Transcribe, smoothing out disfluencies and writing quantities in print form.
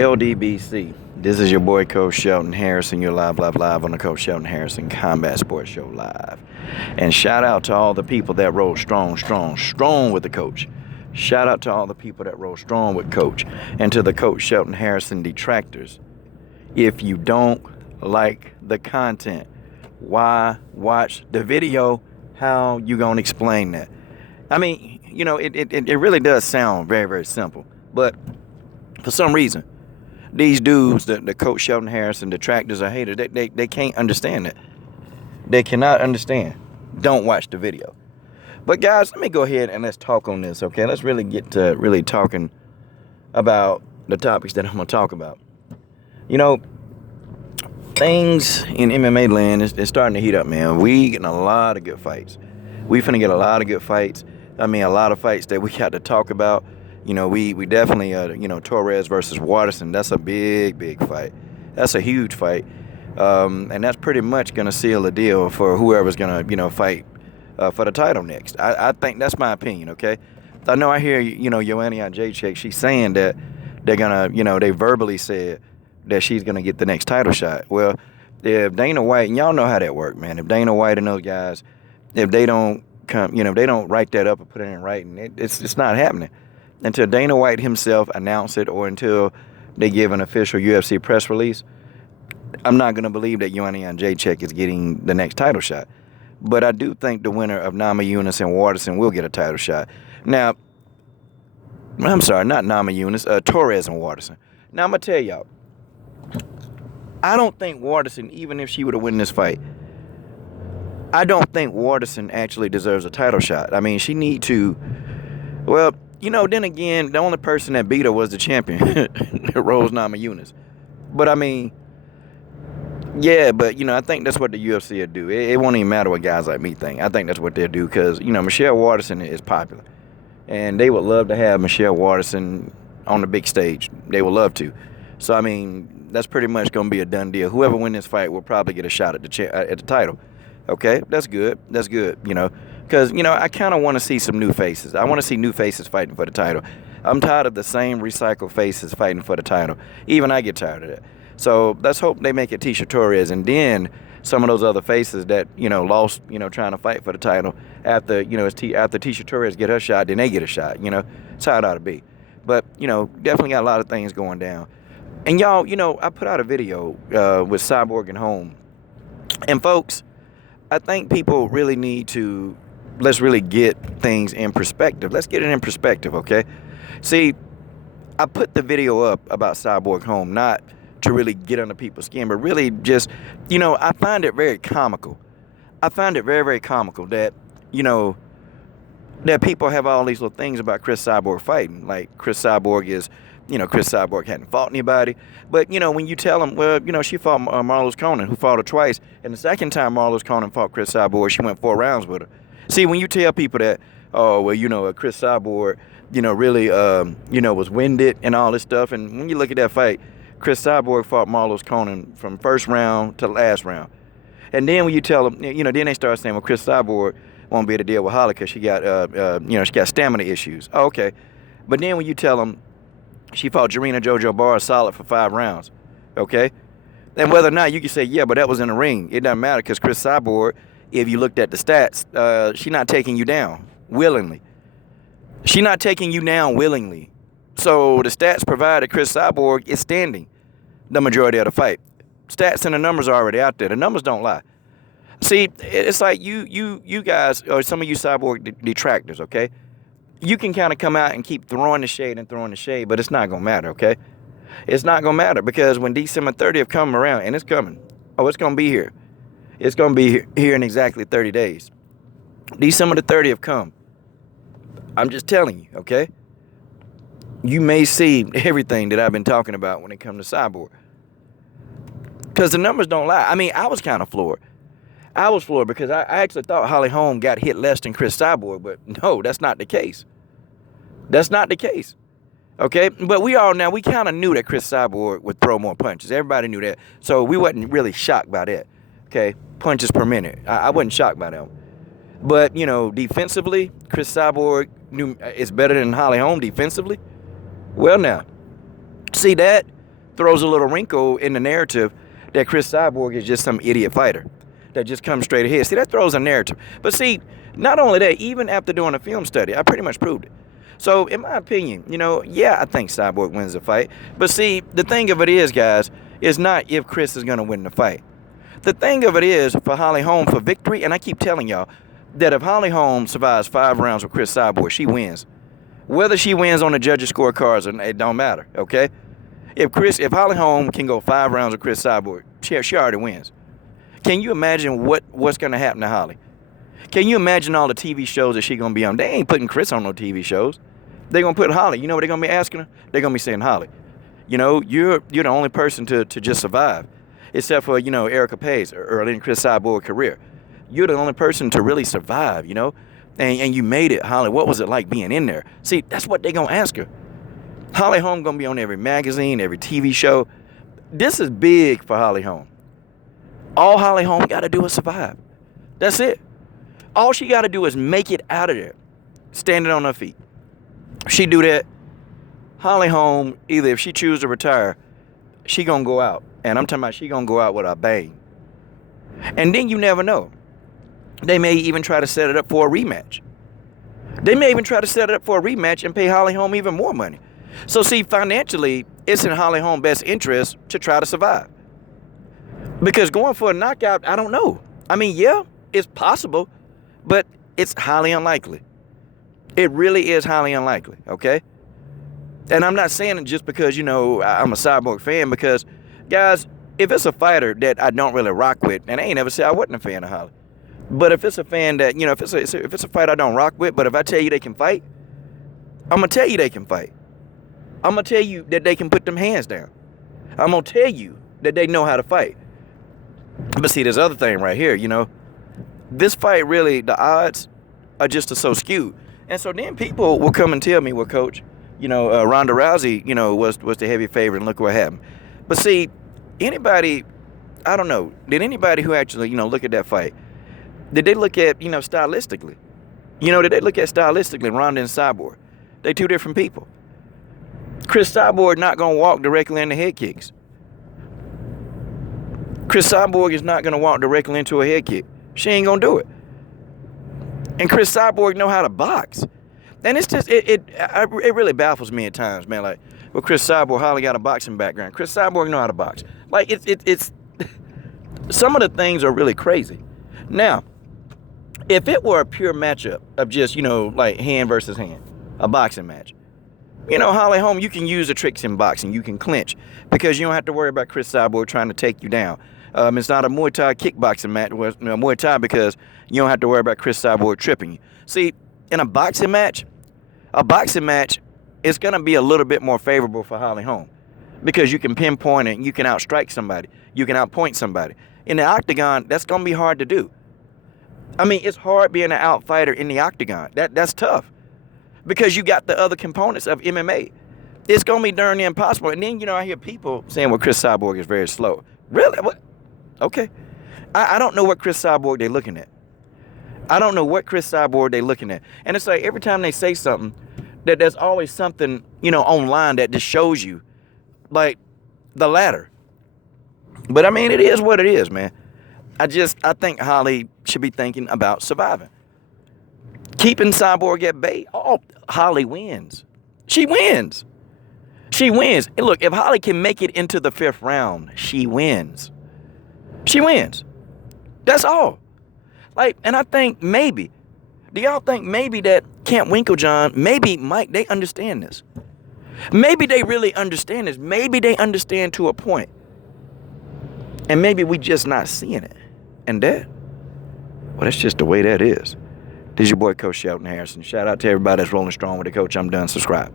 LDBC. This is your boy Coach Shelton Harrison. You're live on the Coach Shelton Harrison Combat Sports Show live. And shout out to all the people that roll strong with the coach. Shout out to all the people that roll strong with coach. And to the Coach Shelton Harrison detractors. If you don't like the content, why watch the video? How you gonna explain that? I mean, you know, it really does sound very, very simple. But for some reason, these dudes, the Coach Shelton Harrison detractors or haters, they can't understand it. They cannot understand. Don't watch the video. But guys, let me go ahead and let's talk on this, okay? Let's really get to really talking about the topics that I'm going to talk about. You know, things in MMA land is starting to heat up, man. We getting a lot of good fights. We finna get a lot of good fights. I mean, a lot of fights that we got to talk about. You know, we definitely, Torres versus Waterson, that's a big fight. That's a huge fight. And that's pretty much going to seal the deal for whoever's going to, fight for the title next. I think that's my opinion, okay? I know I hear, Joanna Jacek, she's saying that they're going to, they verbally said that she's going to get the next title shot. Well, if Dana White, and y'all know how that works, man. If Dana White and those guys, if they don't come, if they don't write that up and put it in writing, it's not happening. Until Dana White himself announce it or until they give an official UFC press release, I'm not going to believe that Joanna Jacek is getting the next title shot. But I do think the winner of Namajunas and Waterson will get a title shot. Now, I'm sorry, not Namajunas, Torres and Waterson. Now, I'm going to tell y'all, I don't think Waterson, even if she would have won this fight, I don't think Waterson actually deserves a title shot. I mean, she need to, well, then again, the only person that beat her was the champion, Rose Namajunas. But, I mean, yeah, but, I think that's what the UFC will do. It won't even matter what guys like me think. I think that's what they'll do because, Michelle Waterson is popular. And they would love to have Michelle Waterson on the big stage. They would love to. So, I mean, that's pretty much going to be a done deal. Whoever wins this fight will probably get a shot at the title. Okay, that's good. That's good, because, I kind of want to see some new faces. I want to see new faces fighting for the title. I'm tired of the same recycled faces fighting for the title. Even I get tired of that. So let's hope they make it Tecia Torres, and then some of those other faces that, lost, trying to fight for the title after, after Tecia Torres get her shot, then they get a shot, That's how it ought to be. But, definitely got a lot of things going down. And y'all, I put out a video with Cyborg and Holm. And folks, I think people really need to, let's really get things in perspective. Let's get it in perspective, okay? See, I put the video up about Cyborg Holm, not to really get under people's skin, but really just, I find it very comical. I find it very, very comical that, that people have all these little things about Chris Cyborg fighting. Like, Chris Cyborg is, Chris Cyborg hadn't fought anybody. But, when you tell them, well, she fought Marlos Conan, who fought her twice. And the second time Marlos Conan fought Chris Cyborg, she went 4 rounds with her. See, when you tell people that, oh, well, Chris Cyborg, really, was winded and all this stuff. And when you look at that fight, Chris Cyborg fought Marlos Conan from first round to last round. And then when you tell them, then they start saying, well, Chris Cyborg won't be able to deal with Holly because she got, she got stamina issues. Oh, okay. But then when you tell them she fought Jarena Jojo Barr solid for 5 rounds, okay? And whether or not you can say, yeah, but that was in the ring. It doesn't matter because Chris Cyborg, if you looked at the stats, she's not taking you down willingly. She's not taking you down willingly. So the stats provided Chris Cyborg is standing the majority of the fight. Stats and the numbers are already out there. The numbers don't lie. See, it's like you guys, or some of you Cyborg detractors, okay? You can kind of come out and keep throwing the shade, but it's not going to matter, okay? It's not going to matter because when December 30th come around, and it's coming. Oh, it's going to be here. It's going to be here in exactly 30 days. December the 30th come. I'm just telling you, okay? You may see everything that I've been talking about when it comes to Cyborg. Because the numbers don't lie. I mean, I was kind of floored. I was floored because I actually thought Holly Holm got hit less than Chris Cyborg, but no, that's not the case. That's not the case. Okay? But we kind of knew that Chris Cyborg would throw more punches. Everybody knew that. So we wasn't really shocked by that. Okay? Punches per minute. I wasn't shocked by that one. But, defensively, Chris Cyborg is better than Holly Holm defensively. Well, now, see that? throws a little wrinkle in the narrative that Chris Cyborg is just some idiot fighter that just comes straight ahead. See, that throws a narrative. But see, not only that, even after doing a film study, I pretty much proved it. So, in my opinion, yeah, I think Cyborg wins the fight. But see, the thing of it is, guys, is not if Chris is going to win the fight. The thing of it is, for Holly Holm for victory, and I keep telling y'all, that if Holly Holm survives 5 rounds with Chris Cyborg, she wins. Whether she wins on the judges' scorecards, it don't matter, okay? If Holly Holm can go 5 rounds with Chris Cyborg, she already wins. Can you imagine what's going to happen to Holly? Can you imagine all the TV shows that she's going to be on? They ain't putting Chris on no TV shows. They're going to put Holly. You know what they're going to be asking her? They're going to be saying, Holly, you're the only person to just survive, except for, Erica Pace early in Chris Cyborg's career. You're the only person to really survive, and you made it, Holly. What was it like being in there? See, that's what they're going to ask her. Holly Holm going to be on every magazine, every TV show. This is big for Holly Holm. All Holly Holm got to do is survive. That's it. All she got to do is make it out of there, standing on her feet. If she do that, Holly Holm, either if she chooses to retire, she going to go out. And I'm talking about she going to go out with a bang. And then you never know. They may even try to set it up for a rematch. They may even try to set it up for a rematch and pay Holly Holm even more money. So see, financially, it's in Holly Holm's best interest to try to survive. Because going for a knockout, I don't know. I mean, yeah, it's possible, but it's highly unlikely. It really is highly unlikely, okay? And I'm not saying it just because, I'm a Cyborg fan, because, guys, if it's a fighter that I don't really rock with, and I ain't never said I wasn't a fan of Holly, but if it's a fan that, if it's a fight I don't rock with, but if I tell you they can fight, I'm going to tell you they can fight. I'm going to tell you that they can put them hands down. I'm going to tell you that they know how to fight. But see, this other thing right here, this fight really, the odds are just so skewed. And so then people will come and tell me, well, Coach, Ronda Rousey, was the heavy favorite, and look what happened. But see, anybody, I don't know, did anybody who actually, look at that fight, did they look at, stylistically? Did they look at stylistically Ronda and Cyborg? They two different people. Chris Cyborg not going to walk directly into head kicks. Chris Cyborg is not going to walk directly into a head kick. She ain't going to do it. And Chris Cyborg know how to box. And it's just, it really baffles me at times, man. Like, well, Chris Cyborg, Holly got a boxing background. Chris Cyborg know how to box. Like, it's some of the things are really crazy. Now, if it were a pure matchup of just, like hand versus hand, a boxing match, Holly Holm, you can use the tricks in boxing. You can clinch because you don't have to worry about Chris Cyborg trying to take you down. It's not a Muay Thai kickboxing match, Muay Thai, because you don't have to worry about Chris Cyborg tripping you. See, in a boxing match is going to be a little bit more favorable for Holly Holm because you can pinpoint it and you can outstrike somebody. You can outpoint somebody. In the octagon, that's going to be hard to do. I mean, it's hard being an outfighter in the octagon. That's tough because you got the other components of MMA. It's going to be darn near impossible. And then, I hear people saying, well, Chris Cyborg is very slow. Really? What? Okay. I don't know what Chris Cyborg they're looking at. I don't know what Chris Cyborg they're looking at. And it's like every time they say something, that there's always something, online that just shows you, like, the latter. But, I mean, it is what it is, man. I think Holly should be thinking about surviving. Keeping Cyborg at bay, Holly wins. She wins. She wins. And look, if Holly can make it into the 5th round, she wins. She wins. That's all. Like, and I think maybe, do y'all think maybe that Camp Winklejohn, maybe Mike, they understand this? Maybe they really understand this. Maybe they understand to a point. And maybe we just not seeing it. And well, that's just the way that is. This is your boy, Coach Shelton Harrison. Shout out to everybody that's rolling strong with the coach. I'm done. Subscribe.